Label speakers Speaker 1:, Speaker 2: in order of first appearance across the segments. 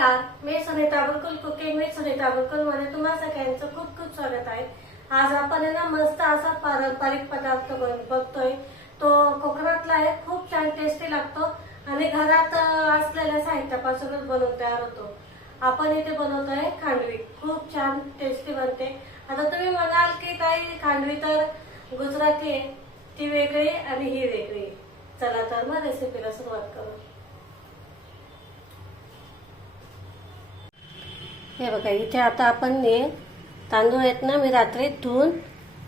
Speaker 1: नमस्कार. मी सुनीता बुलकुल कुकिंग मी सुनीता बुलकुलमध्ये तुम्हा सगळ्यांचं खूप खूप स्वागत आहे. आज आपण आहे ना मस्त असा पारंपरिक पदार्थ बन- बघतोय. तो कोकणातला आहे खूप छान टेस्टी लागतो आणि घरात असलेल्या साहित्यापासूनच बनवून तयार होतो. आपण इथे बनवतोय खांडवी. खूप छान टेस्टी बनते. आता तुम्ही म्हणाल की काही खांडवी तर गुजराती आहे. ती वेगळी आणि ही वेगळी. चला तर मग रेसिपीला सुरुवात करू. हे बघा इथे आता आपण हे तांदूळ आहेत ना मी रात्री धुवून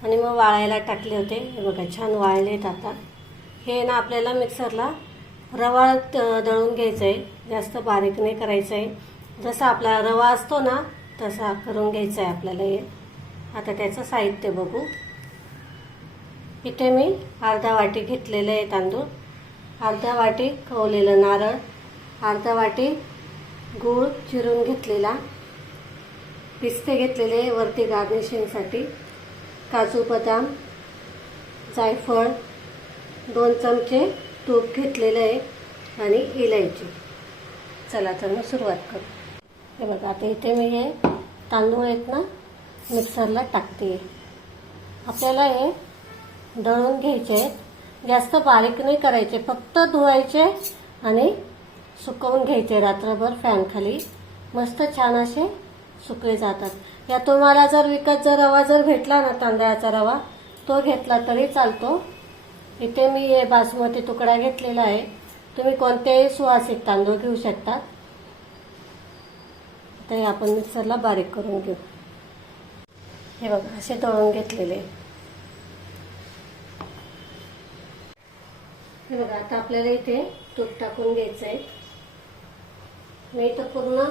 Speaker 1: आणि मग वाळायला टाकले होते. हे बघा छान वाळलेत आता. हे ना आपल्याला मिक्सरला रवा द- दळून घ्यायचं आहे जास्त बारीक नाही करायचं आहे जसा आपला रवा असतो ना तसा करून घ्यायचा आहे आपल्याला हे. आता त्याचं साहित्य बघू. इथे मी अर्धा वाटी घेतलेलं आहे तांदूळ. अर्धा वाटी खवलेलं नारळ. अर्धा वाटी गूळ चिरून घेतलेला. पिस्ते घेतलेले वरती गार्निशिंगसाठी काजू बदाम जायफळ दोन चमचे तूप घेतलेलं आहे आणि इलायची. चला तर मग सुरुवात करू. हे बघा आता इथे मी हे तांदूळ आहेत ना मिक्सरला टाकते. आपल्याला हे दळून घ्यायचे आहेत. जास्त बारीक नाही करायचे फक्त धुवायचे आणि सुकवून घ्यायचे. रात्रभर फॅनखाली मस्त छान असे सुकले जातात. या तुम्हाला जर विकत जर रवा जर भेटला ना तांदळाचा रवा तो घेतला तरी चालतो. इथे मी हे बासमती तुकडा घेतलेला आहे. तुम्ही कोणतेही सुवासिक तांदूळ घेऊ शकता. ते आपण मिक्सरला बारीक करून घेऊ. हे बघा असे दळून घेतलेले. हे बघा आता आपल्याला इथे तूप टाकून घ्यायचं आहे मी इथं पूर्ण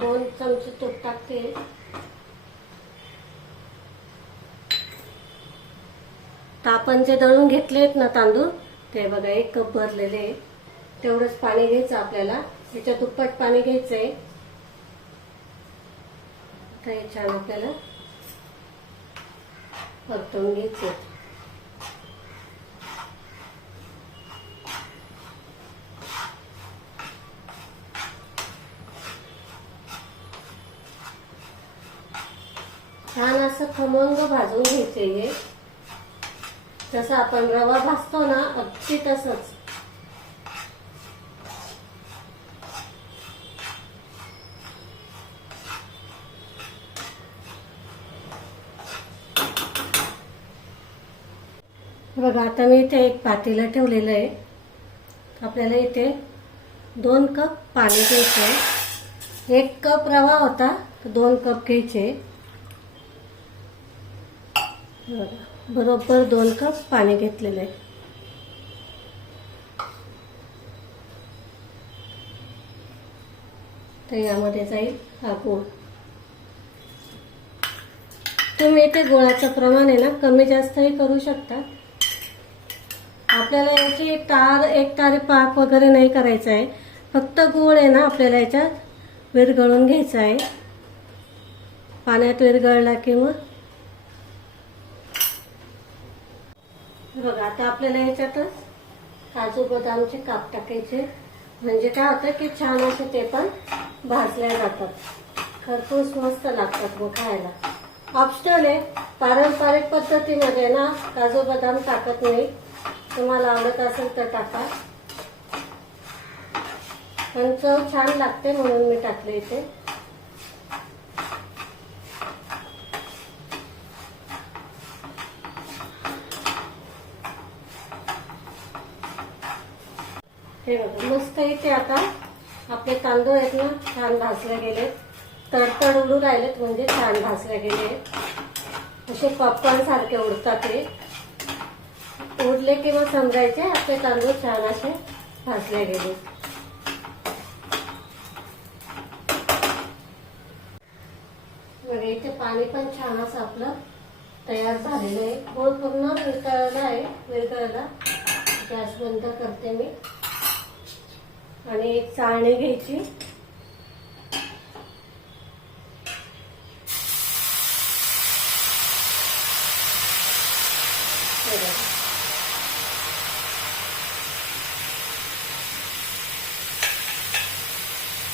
Speaker 1: दोन चमचे तूप टाकते तर आपण जे दळून घेतले आहेत ना तांदूळ ते बघा एक कप भरलेले तेवढंच पाणी घ्यायचं आपल्याला. त्याच्या दुप्पट पाणी घ्यायचं आहे. तर हे छान आपल्याला परतवून घ्यायचे छान असं खमंग भाजून घ्यायचे हे. जसं आपण रवा भाजतो ना अगदी तसंच. बघा आता मी इथे एक पातीला ठेवलेलं आहे. आपल्याला इथे दोन कप पाणी घ्यायचं आहे. एक कप रवा होता दोन कप घ्यायचे. बघा, बरोबर दोन कप पाणी घेतलेलं. आहे तर यामध्ये जाईल हा गूळ. तुम्ही इथे गुळाचं प्रमाण आहे ना कमी जास्तही करू शकता. आपल्याला याची तार एक तारी पाक वगैरे नाही करायचं आहे. फक्त गूळ आहे ना आपल्याला याच्यात विरघळून घ्यायचा आहे. पाण्यात विरघळला की मग बघा आता आपल्याला याच्यातच काजू बदामचे काप टाकायचे. म्हणजे काय होतं की छान असे ते पण भाजल्या जातात. खरपूस मस्त लागतात मग खायला. ऑप्शनल आहे. पारंपरिक पद्धतीमध्ये ना काजू बदाम टाकत नाही. तुम्हाला आवडत असेल तर टाका. पण चव छान लागते म्हणून मी टाकले इथे. हे बघा मस्त इथे आता. आपले तांदूळ आहेत ना छान भाजले गेलेत. तडतड उडू राहिलेत म्हणजे छान भाजले गेले असे पॉपकॉर्न सारखे उडतात ते उडले किंवा समजायचे आपले तांदूळ छान असे भाजले गेले बघा इथे पाणी पण छान असं आपलं तयार झालेलं आहे. गोड पूर्ण विरघळला आहे विरकळला गॅस बंद करते मी. आणि एक चाळणी घ्यायची.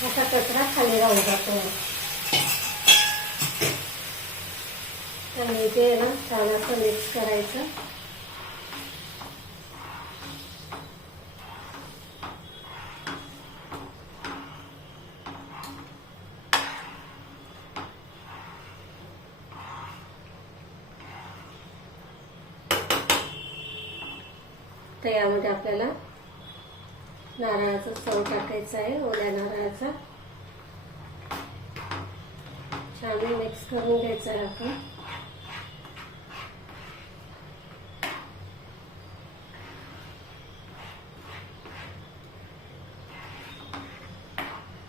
Speaker 1: असा कचरा खाली राहून जातो. आणि ते ना छान असं मिक्स करायचं. आता यामध्ये आपल्याला नारळाचा चव टाकायचं आहे ओल्या नारळाचा. छान मिक्स करून घ्यायचं आहे आपण.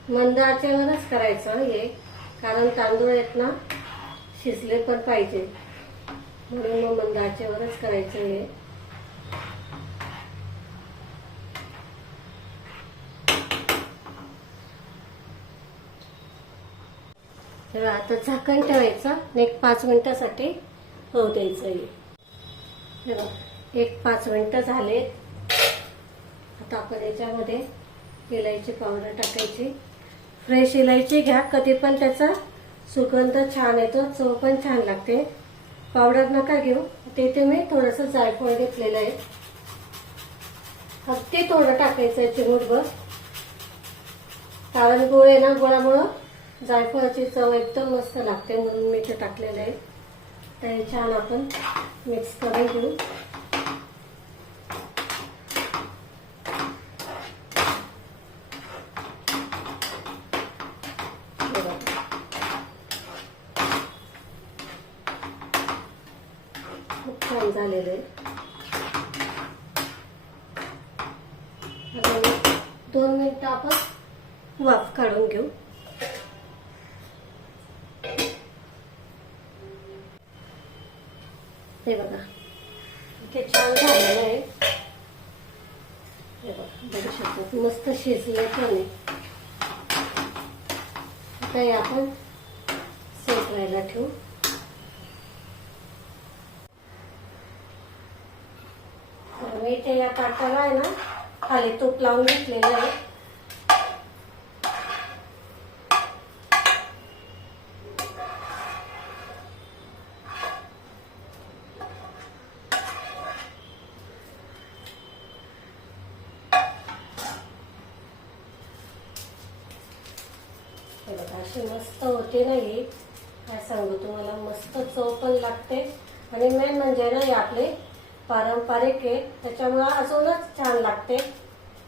Speaker 1: मंद आचेवरच करायचं हे कारण तांदूळ आहेत ना शिजले पण पाहिजे. म्हणून मग मंद आचेवरच करायचं हे. आता झाकण ठेवायचं. आणि एक पाच मिनिटासाठी होऊ द्यायचं हे. एक पाच मिनिटं झाले. आता आपण याच्यामध्ये इलायची पावडर टाकायची. फ्रेश इलायची घ्या. कधी पण त्याचा सुगंध छान येतो चव पण छान लागते. पावडर नका घेऊ. तिथे मी थोडंसं जायफळ घेतलेलं आहे. अगदी थोडं टाकायचं आहे चिमूटभर. कारण गोळ आहे ना गोळामुळं जायफळाची चव एकदम मस्त लागते म्हणून मी ते टाकलेलं आहे. तर हे छान आपण मिक्स करून घेऊ. खूप छान झालेलं आहे. दोन मिनिटं आपण वाफ काढून घेऊ. हे बघा. इथे छान झालेलं आहे. हे बघा बघू शकतो मस्त शिजले पण आता हे आपण सेट व्हायला ठेवू. मी ते या ताटाला आहे ना खाली तूप लावून घेतलेलं आहे. अशी मस्त होते ना ही. काय सांगू तुम्हाला मस्त चव पण लागते. आणि मेन म्हणजे ना हे आपले पारंपरिक आहे. त्याच्यामुळं अजूनच छान लागते.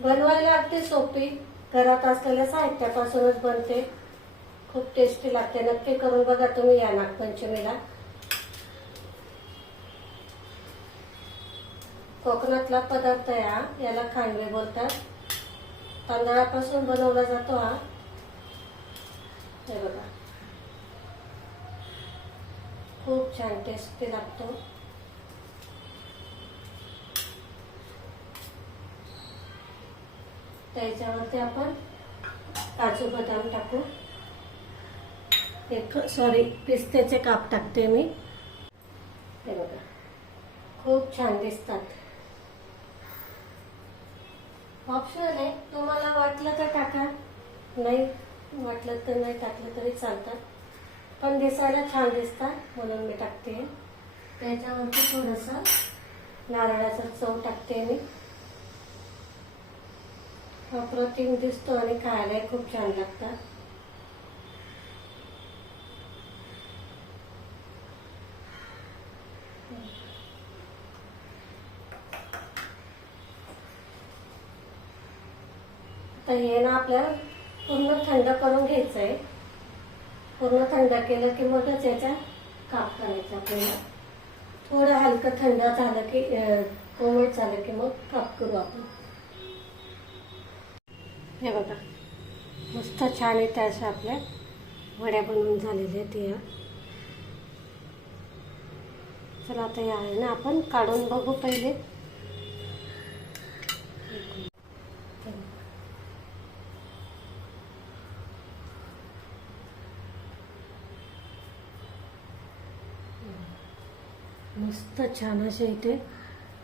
Speaker 1: बनवायला अगदी सोपी. घरात असलेल्या साहित्यापासूनच बनते. खूप टेस्टी लागते. नक्की करून बघा तुम्ही या नागपंचमीला. कोकणातला पदार्थ आहे हा याला खांडवे बोलतात. तांदळापासून बनवला जातो हा. हे बघा. खूप छान टेस्टी लागतो. त्याच्यावरती आपण काजू बदाम टाकू. एक सॉरी पिस्त्याचे काप टाकते मी. हे बघा. खूप छान दिसतात. ऑप्शनल आहे. तुम्हाला वाटलं तर टाका. नाही वाटलं तर नाही टाकलं तरी चालतात. पण दिसायला छान दिसतात म्हणून मी टाकते. त्याच्यावरती थोडंसं नारळाचा चव टाकते मी. अप्रतिम दिसतो आणि खायलाही खूप छान लागतात. तर हे ना आपल्याला पूर्ण थंड करून घ्यायचं आहे पूर्ण थंड केलं की मगच याचा काप करायचा आपल्याला. थोडं हलकं थंड झालं की कोमट झालं की मग काप करू आपण. हे बघा मस्त छान येते अशा आपल्या वड्या बनवून झालेल्या आहेत या. चला आता या आहे ना आपण. काढून बघू पहिले. मस्त छान असे इथे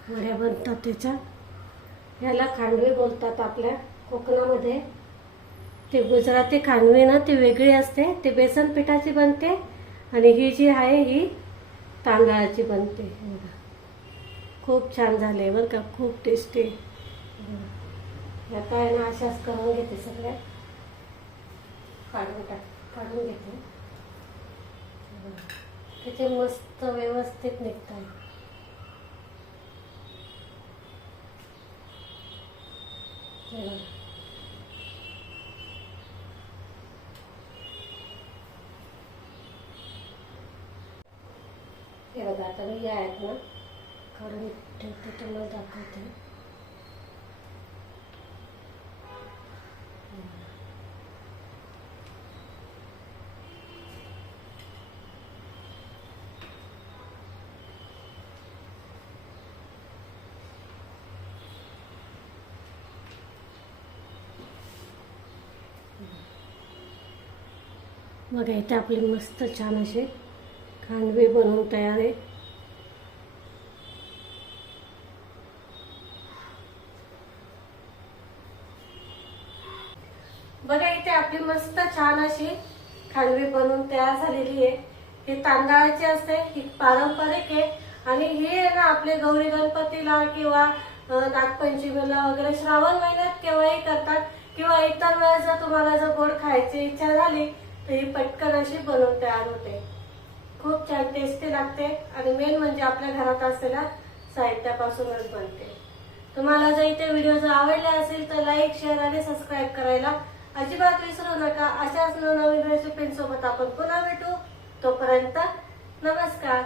Speaker 1: वड्या बनतात त्याच्या. याला खांडवे बोलतात आपल्या कोकणामध्ये. ते गुजराती खांडवे ना ती वेगळी असते. ती बेसन पिठाची बनते आणि ही जी आहे ही तांदळाची बनते. खूप छान झाले बरं का? खूप टेस्टी आता आहे ना अशाच करून घेते सगळ्या. काढून टाक काढून घेते. किती मस्त व्यवस्थित निघतात हे बघा. आता मी या ॲपनं ना. काढून ठेवते तुम्हाला दाखवते. बघा इथे आपली मस्त छान अशी खांडवी बनवून तयार आहे. बघा इथे आपली मस्त छान अशी खांडवी बनवून तयार झालेली आहे. हे तांदळाची असते ही पारंपरिक आहे. आणि हे आहे ना आपले गौरी गणपतीला किंवा नागपंचमीला वगैरे श्रावण महिन्यात केव्हाही करतात. किंवा इतर वेळेस जर तुम्हाला जर गोड खायची इच्छा झाली ही पटकन अशी बनवून तयार होते. खूप छान टेस्टी लागते आणि मेन म्हणजे आपल्या घरात असलेल्या साहित्यापासूनच बनते. तुम्हाला जर इथे व्हिडिओ जर आवडले असेल तर लाईक शेअर आणि सबस्क्राईब करायला अजिबात विसरू नका. अशाच नवनवीन रेसिपींसोबत आपण पुन्हा भेटू. तोपर्यंत नमस्कार.